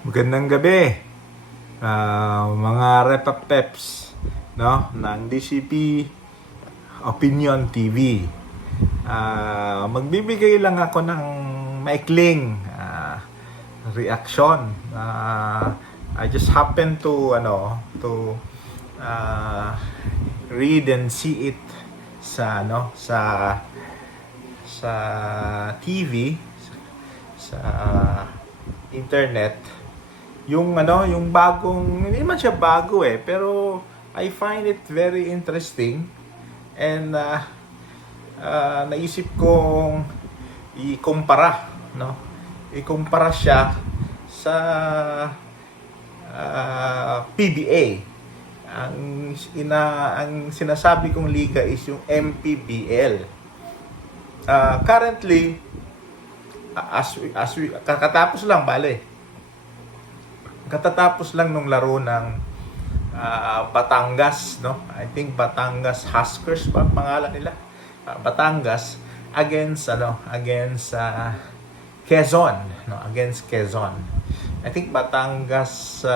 Magandang gabi, mga repapeps, no, ng DCP Opinion TV. Magbibigay lang ako ng maikling reaction. I just happen to read and see it sa TV, sa internet. Yung bagong, hindi man siya bago pero I find it very interesting, and naisip kong ikumpara, ikumpara siya sa PBA. Ang sinasabi kong liga is yung MPBL. Currently, kakatapos lang, katatapos lang nung laro ng Batangas, I think Batangas Huskers ba pangalan nila? Batangas against Quezon, against Quezon. I think Batangas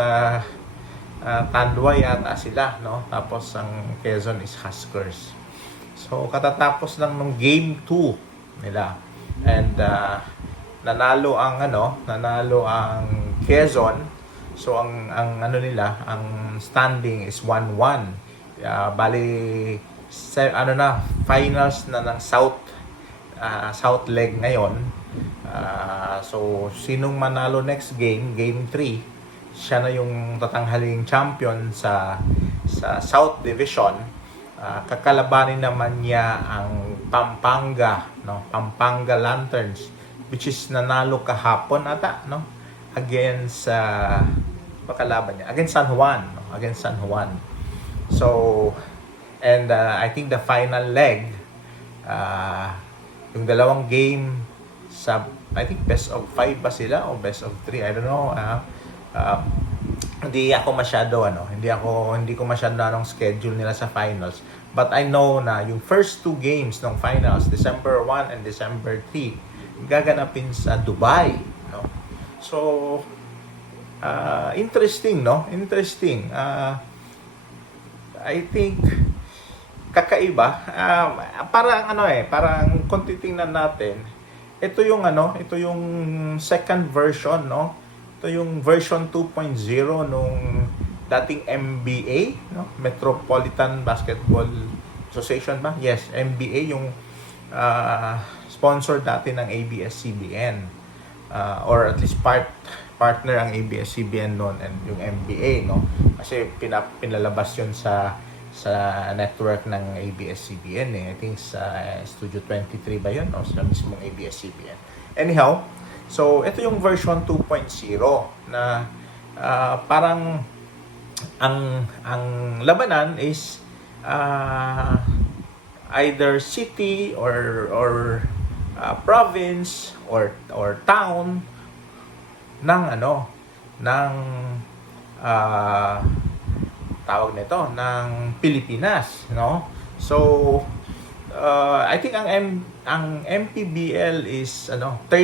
Tandwa yata sila, Tapos ang Quezon is Huskers. So katatapos lang nung game 2 nila, and nanalo ang Quezon. So ang standing is 1-1. Bali finals na ng South leg ngayon. So sinong manalo next game 3, siya na yung tatanghaling champion sa South Division. Kakalabanin naman niya ang Pampanga Lanterns, which is nanalo kahapon ata, against pakalaban niya against San Juan. So, and I think the final leg, yung dalawang game sa, I think best of 5 ba sila o best of 3, I don't know. Hindi ko masyado anong schedule nila sa finals, but I know na yung first 2 games ng finals, December 1 and December 3, gaganapin sa Dubai, So interesting, Interesting. I think kakaiba. Parang kung titingnan natin, ito yung second version, Ito yung version 2.0 nung dating MBA, Metropolitan Basketball Association ba? Yes, MBA yung sponsor dati ng ABS-CBN. Or at least partner ang ABS-CBN noon and yung MBA, kasi pinalabas yun sa network ng ABS-CBN, I think sa Studio 23 ba yun o sa mismong ABS-CBN. Anyhow, so ito yung version 2.0 na parang ang labanan is either city or province or town ng tawag nito ng Pilipinas, So I think ang MPBL is 30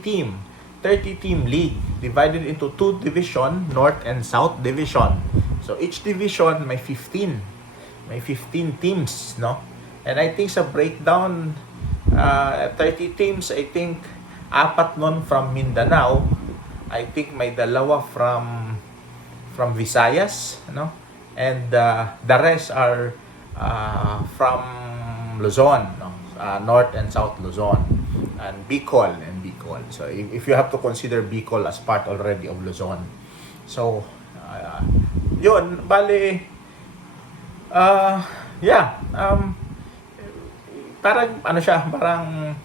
team league divided into 2 division, North and South division. So each division may 15 teams, And I think sa breakdown, 30 teams, I think 4 nun from Mindanao. I think may 2 from Visayas, And the rest are from Luzon, North and South Luzon, and Bicol. So if you have to consider Bicol as part already of Luzon. So yun, bali parang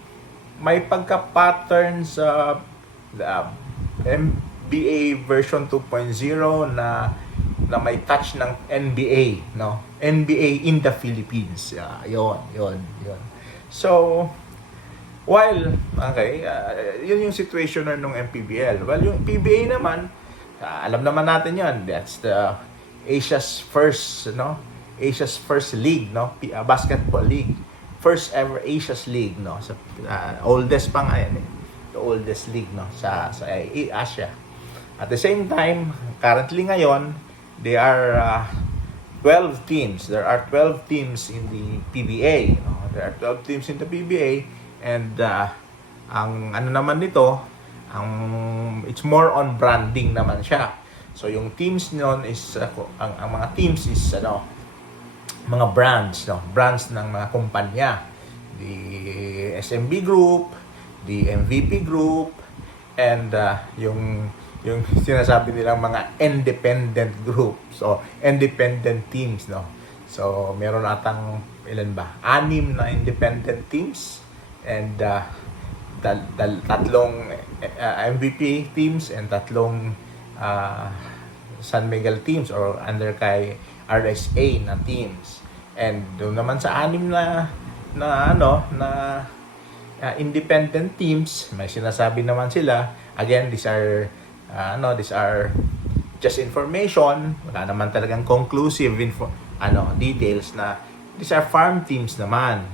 may pagka-pattern sa NBA version 2.0 na may touch ng NBA, NBA in the Philippines. Yun. So, while yun yung situation ng MPBL. Well, yung PBA naman, alam naman natin yun. That's the Asia's first league, basketball league. First ever Asia's League, So, oldest pa nga yan the oldest league, no, sa Asia. At the same time, currently ngayon, they are 12 teams. There are 12 teams in the PBA. No? There are 12 teams in the PBA, and ang ano naman nito, it's more on branding naman siya. So yung teams noon is ang mga teams is mga brands, no, brands ng mga kumpanya. The SMB Group, the MVP Group, and yung sinasabi nilang mga independent group. So independent teams, no. So meron atang ilan ba? 6 na independent teams, and tatlong MVP teams and tatlong San Miguel teams or under kay RSA na teams. And doon naman sa 6 na independent teams, may sinasabi naman sila, again, these are just information, wala naman talagang conclusive details, na these are farm teams naman,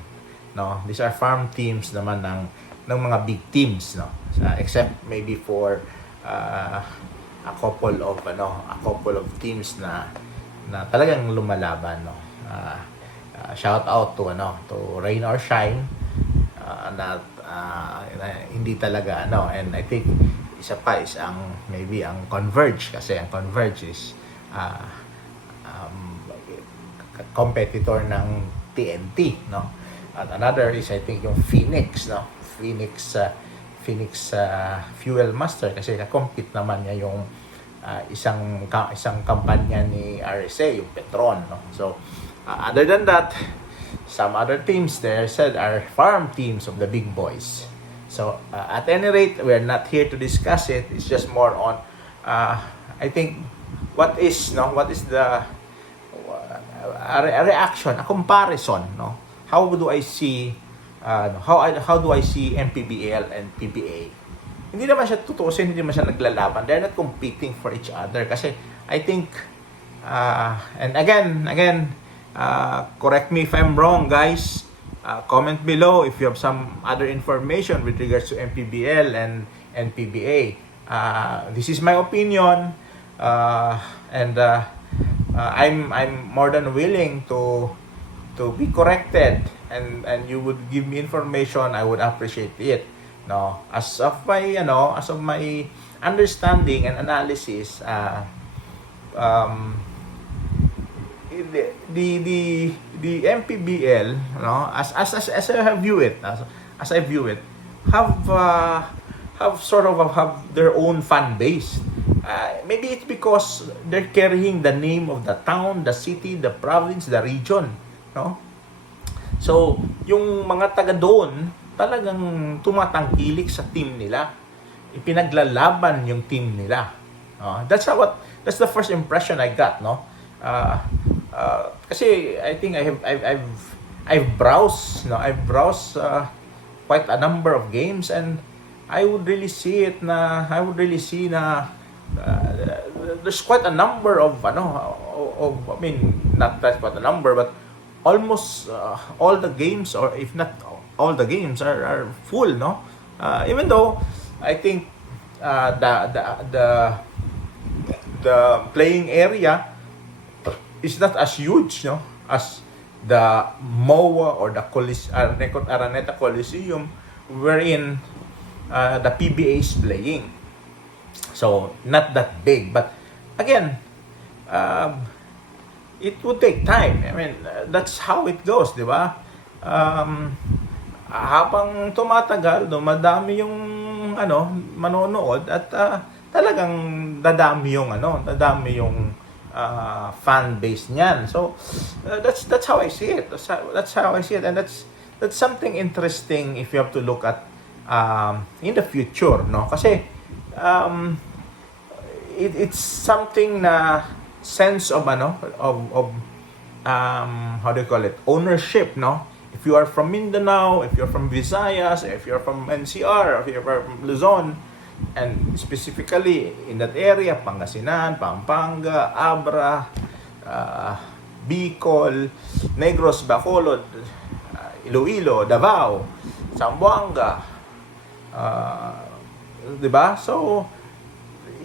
no, these are farm teams naman ng mga big teams, no, except maybe for a couple of teams na talagang lumalaban, no. Shout out to Rain or Shine, na hindi talaga and I think isa pa is maybe ang Converge, kasi ang Converge is competitor ng TNT, no. At another is I think yung Phoenix, no. Phoenix Fuel Master, kasi compete naman niya yung isang kampanya ni RSA, yung Petron, no. So other than that, some other teams there said are farm teams of the big boys. So at any rate, we're not here to discuss it. It's just more on I think what is the a reaction, a comparison, no. How do I see how do I see MPBL and PBA? Hindi naman siya tutuusin, hindi naman siya naglalaban. They're not competing for each other, kasi I think and again, correct me if I'm wrong, guys. Comment below if you have some other information with regards to MPBL and PBA. This is my opinion, and I'm more than willing to be corrected, and you would give me information. I would appreciate it. No, as of my understanding and analysis, the MPBL, no, as I view it, have their own fan base. Maybe it's because they're carrying the name of the town, the city, the province, the region, no. So yung mga taga doon talagang tumatangkilik sa team nila, ipinaglalaban yung team nila. That's the first impression I got, no. Kasi I think I've browsed quite a number of games, and I would really see there's quite a number of I mean, not that quite a number, but almost all the games, or if not all the games, are full, no. Even though I think the playing area is not as huge, no, as the MOA or the Araneta Coliseum wherein the PBA is playing. So not that big, but again, it would take time. I mean, that's how it goes, di ba? Habang tumatagal, dumadami yung manonood, at talagang dadami yung fan base niyan. So that's how I see it. That's how I see it, and that's something interesting if you have to look at in the future, no? Kasi it's something na sense of how do you call it, ownership, no? If you are from Mindanao, if you're from Visayas, if you're from NCR, if you're from Luzon, and specifically in that area, Pangasinan, Pampanga, Abra, Bicol, Negros, Bacolod, Iloilo, Davao, Zamboanga, 'di ba? So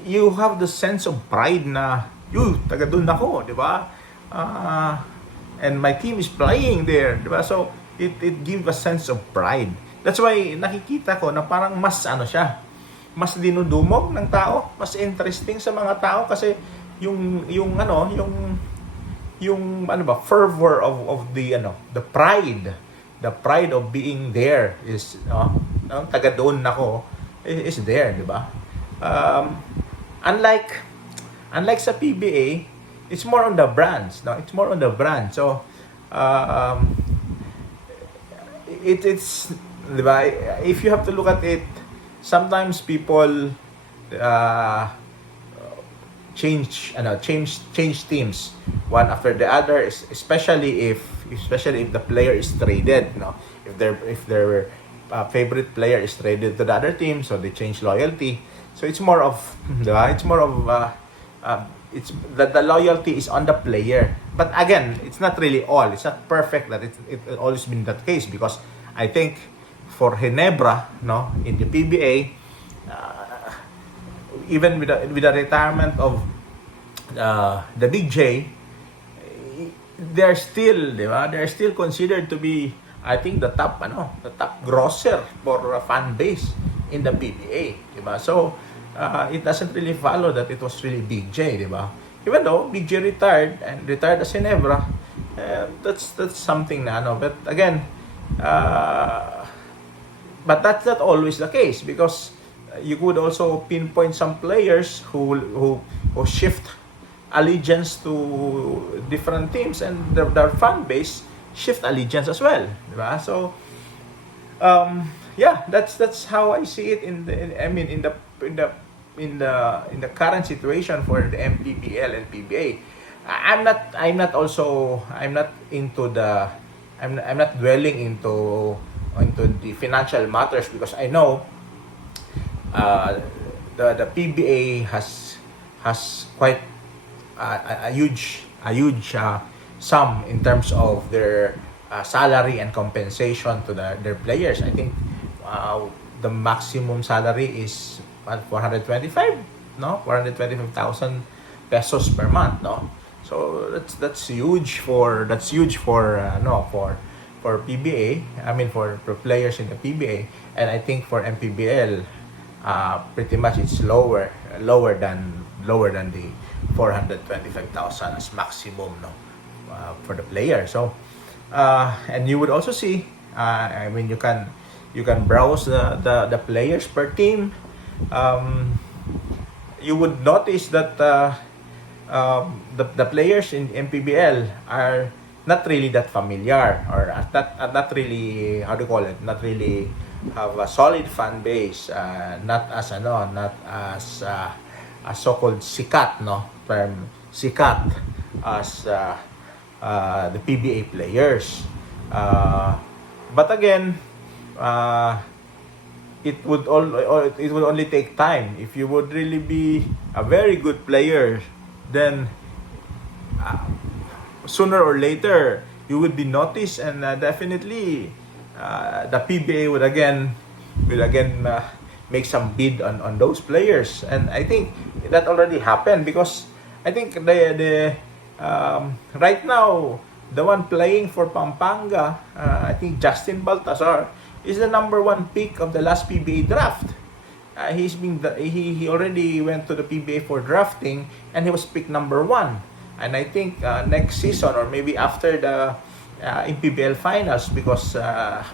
you have the sense of pride na, taga doon ako, 'di ba? And my team is playing there, 'di ba? So it gives a sense of pride. That's why nakikita ko na parang mas ano siya, mas dinudumog ng tao, mas interesting sa mga tao kasi yung ano ba, fervor of the pride of being there is taga doon nako is there, di ba? Unlike sa PBA, it's more on the brands, no? It's more on the brand. So it's, di ba? If you have to look at it, sometimes people change teams one after the other, especially if the player is traded, no? If their favorite player is traded to the other team, so they change loyalty. So it's more of, diba? It's more of it's that the loyalty is on the player. But again, it's not really all. It's not perfect that it always been that case, because I think for Ginebra, no, in the PBA, even with the retirement of the Big J, they're still, di ba? They're still considered to be, I think, the top grosser for a fan base in the PBA, di ba? So it doesn't really follow that it was really Big J, di ba? Even though Big J retired as Ginebra, that's something na but again, but that's not always the case, because you could also pinpoint some players who shift allegiance to different teams, and their fan base shift allegiance as well, diba? So yeah, that's how I see it in the current situation for the MPBL and PBA. I'm not dwelling into the financial matters, because I know the PBA has quite a huge sum in terms of their salary and compensation to their players. I think the maximum salary is 425,000 pesos per month, no? So that's huge for PBA. I mean for players in the PBA, and I think for MPBL, pretty much it's lower than the 425,000 as maximum, no, for the player. So and you would also see, I mean, you can browse the players per team. You would notice that the players in MPBL are not really that familiar, or not really, how do you call it, not really have a solid fan base, not as so-called sikat, no, term sikat as the PBA players. But again, it would only take time. If you would really be a very good player, then sooner or later you would be noticed, and definitely the PBA will again make some bid on those players. And I think that already happened, because I think the right now the one playing for Pampanga, I think Justin Baltazar, is the number one pick of the last PBA draft. He already went to the PBA for drafting, and he was picked number 1. And I think next season, or maybe after the MPBL finals, because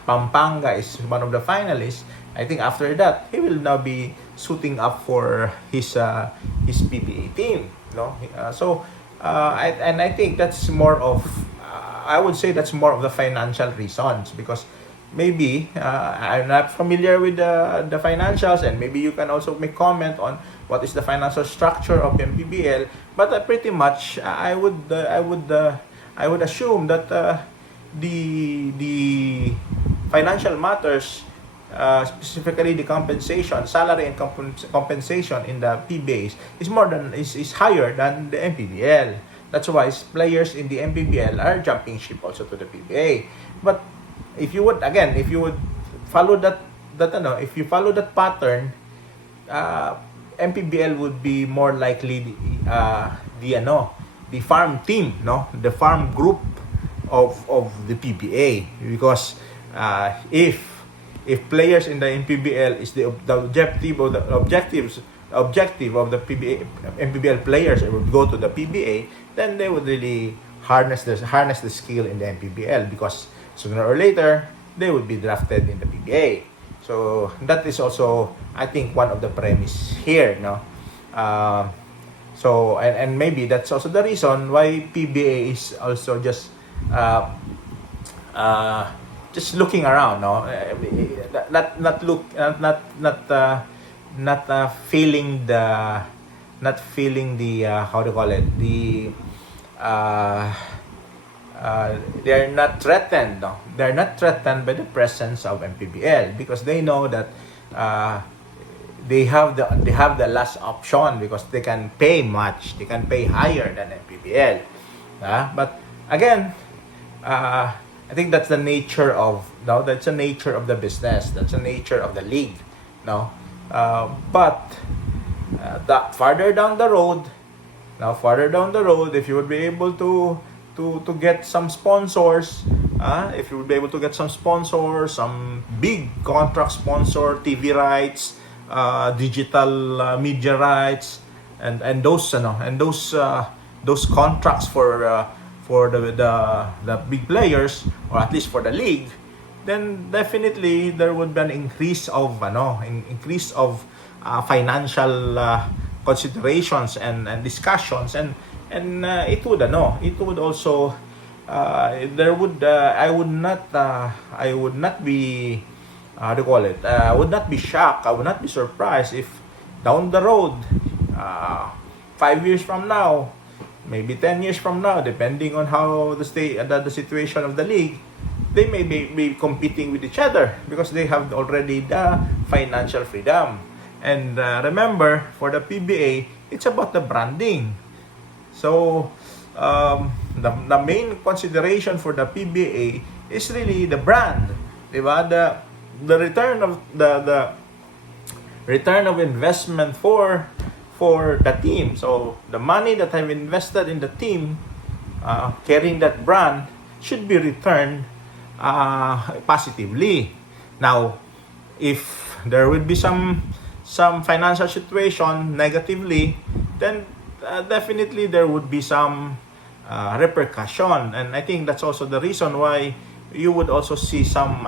Pampanga is one of the finalists, I think after that he will now be suiting up for his PBA team, no? I think that's more of I would say that's more of the financial reasons, because maybe I'm not familiar with the financials, and maybe you can also make comment on what is the financial structure of MPBL. But pretty much I would assume that the financial matters, specifically the compensation, salary and compensation in the PBAs is higher than the MPBL. That's why players in the MPBL are jumping ship also to the PBA. But if you would follow that pattern, uh, MPBL would be more likely the farm team, no, the farm group of the PBA, because if players in the MPBL is the objective of the PBA MPBL players would go to the PBA, then they would really harness the skill in the MPBL, because sooner or later they would be drafted in the PBA. So that is also, I think, one of the premise here, no. So and maybe that's also the reason why PBA is also just looking around, no. Not feeling the how to call it, the they're not threatened, no. They're not threatened by the presence of MPBL, because they know that they have the last option, because they can pay higher than MPBL. But again, I think that's the nature of the business, that's the nature of the league, no. But that farther down the road, if you would be able to get some sponsors, some big contract sponsor, TV rights, digital media rights, and those contracts for the big players, or at least for the league, then definitely there would be an increase of financial considerations and discussions, and it would also I would not be I would not be shocked, I would not be surprised if down the road, 5 years from now, maybe 10 years from now, depending on how the situation of the league, they may be competing with each other, because they have already the financial freedom. And remember, for the PBA, it's about the branding. So the main consideration for the PBA is really the brand, diba? The return of investment for the team. So the money that I've invested in the team, carrying that brand, should be returned positively. Now, if there will be some financial situation negatively, then definitely there would be some repercussion, and I think that's also the reason why you would also see some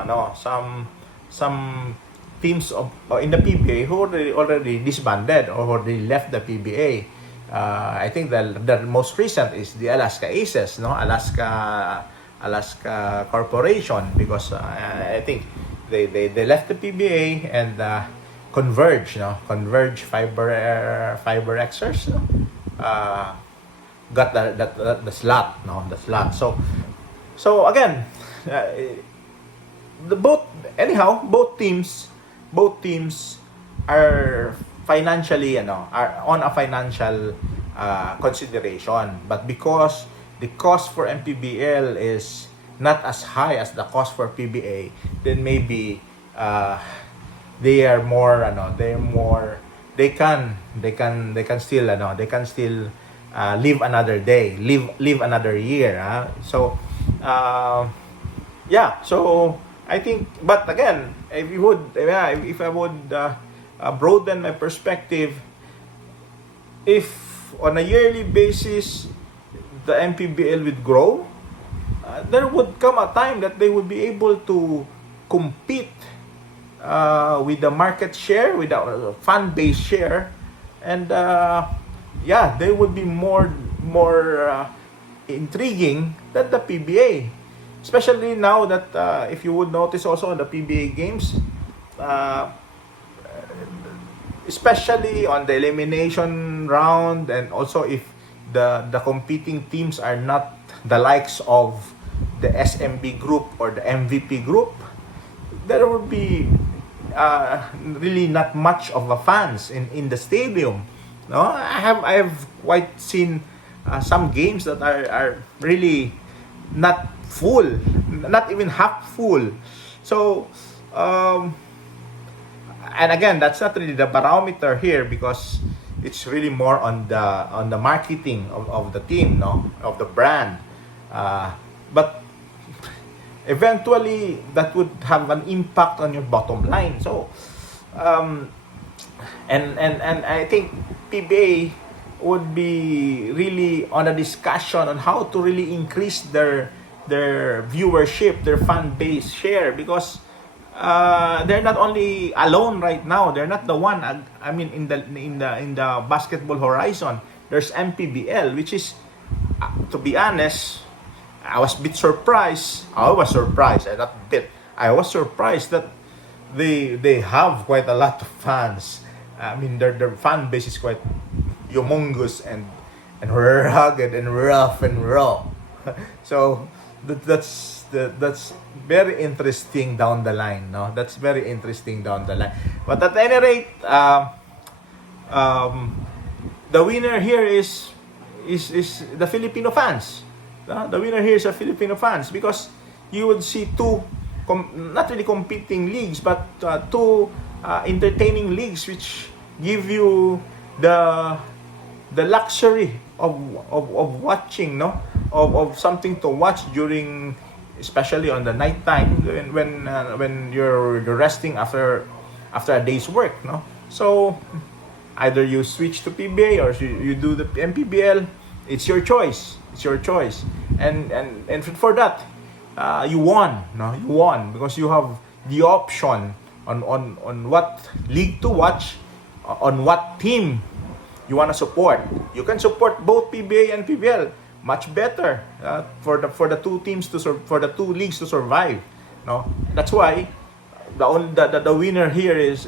teams in the PBA who already disbanded or already left the PBA. I think the most recent is the Alaska Aces, no, Alaska Corporation, because I think they left the PBA and Converge Fiber Xers, got the slot, no, the slot. So again, both teams are financially, are on a financial consideration, but because the cost for MPBL is not as high as the cost for PBA, then maybe they are more, they can still live another day, live another year. So so I think, but again, if I would broaden my perspective, if on a yearly basis the MPBL would grow, there would come a time that they would be able to compete with the market share, with the fan base share, and they would be more intriguing than the PBA. Especially now that if you would notice also on the PBA games, especially on the elimination round, and also if the competing teams are not the likes of the SMB group or the MVP group, there will be really not much of a fans in the stadium. No, I have quite seen some games that are really not full, not even half full. So and again, that's not really the barometer here, because it's really more on the marketing of the team, no, of the brand. But eventually that would have an impact on your bottom line. So and I think PBA would be really on a discussion on how to really increase their viewership, their fan base share, because they're not only alone right now. They're not the one. I mean, in the basketball horizon, there's MPBL, which is, to be honest, I was a bit surprised. I was surprised, and not bit. I was surprised that they have quite a lot of fans. I mean, their fan base is quite humongous and rugged and rough and raw. So that's very interesting down the line, no? That's very interesting down the line. But at any rate, the winner here is the Filipino fans. The winner here is the Filipino fans, because you would see two not really competing leagues, but two entertaining leagues, which give you the luxury of watching, no, of something to watch during, especially on the night time, when you're resting after a day's work, no. So either you switch to PBA or you do the MPBL. It's your choice. And for that, you won, no, you won, because you have the option on what league to watch, on what team you want to support. You can support both PBA and PBL. Much better for the two teams for the two leagues to survive. No, that's why the winner here is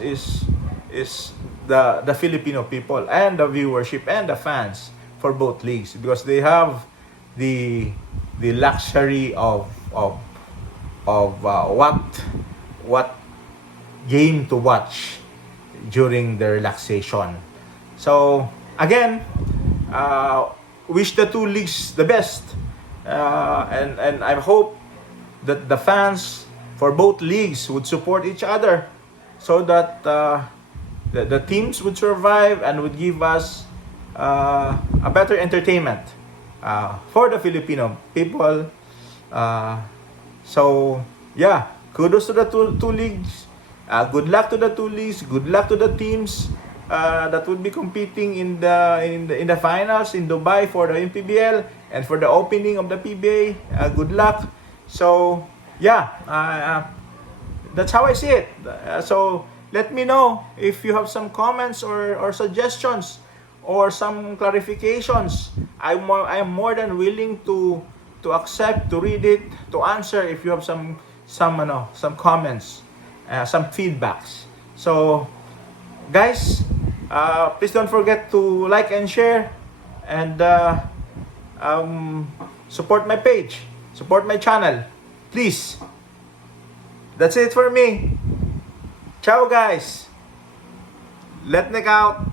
the Filipino people, and the viewership and the fans for both leagues, because they have the luxury of what game to watch during the relaxation. So again, wish the two leagues the best, and I hope that the fans for both leagues would support each other, so that the teams would survive and would give us a better entertainment for the Filipino people. So yeah, kudos to the two leagues. Good luck to the two leagues. Good luck to the teams that would be competing in the finals in Dubai for the MPBL and for the opening of the PBA. Good luck. So yeah, that's how I see it. So let me know if you have some comments or suggestions or some clarifications. I am more than willing to accept, to read it, to answer if you have some comments, some feedbacks. So guys, please don't forget to like and share, and support my page, support my channel, please. That's it for me. Ciao guys. Let Nick out.